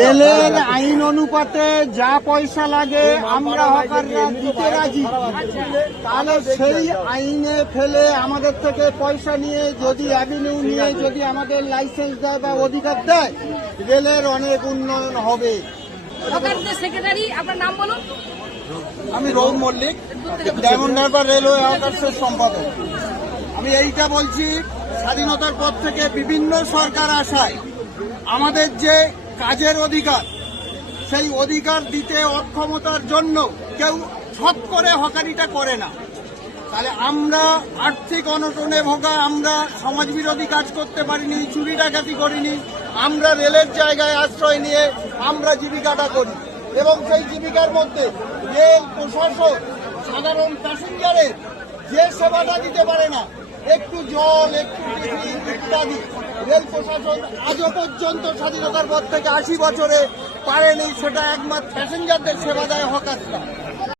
রেলের আইন অনুপাতে যা পয়সা লাগে আমরা হকাররা দিতে রাজি, তাহলে সেই আইনে ফেলে আমাদের থেকে পয়সা নিয়ে যদি অ্যাভিনিউ নিয়ে যদি আমাদের লাইসেন্স দেয় বা অধিকার দেয়, রেলের অনেক উন্নয়ন হবে। সেক্রেটারি, আপনার নাম বলুন। আমি রৌম মল্লিক, ডায়মন্ড হারবার রেলওয়ে ওয়ার্কার্সের সম্পাদক। আমি এইটা বলছি, স্বাধীনতার পর থেকে বিভিন্ন সরকার আসায় আমাদের যে কাজের অধিকার, সেই অধিকার দিতে অক্ষমতার জন্য কেউ ছট করে হকারিটা করে না। তাহলে আমরা আর্থিক অনটনে ভোগা, আমরা সমাজ বিরোধী কাজ করতে পারিনি, চুরি ডাকাতি করিনি, আমরা রেলের জায়গায় আশ্রয় নিয়ে আমরা জীবিকাটা করি। এবং সেই জীবিকার মধ্যে রেল প্রশাসন সাধারণ প্যাসেঞ্জারের যে সেবাটা দিতে পারে না, একটু জল, একটু টিফিন ইত্যাদি, রেল প্রশাসন আজও পর্যন্ত স্বাধীনতার পর থেকে 80 বছরে পারেনি। সেটা একমাত্র প্যাসেঞ্জারদের সেবা দেয় হকাররা।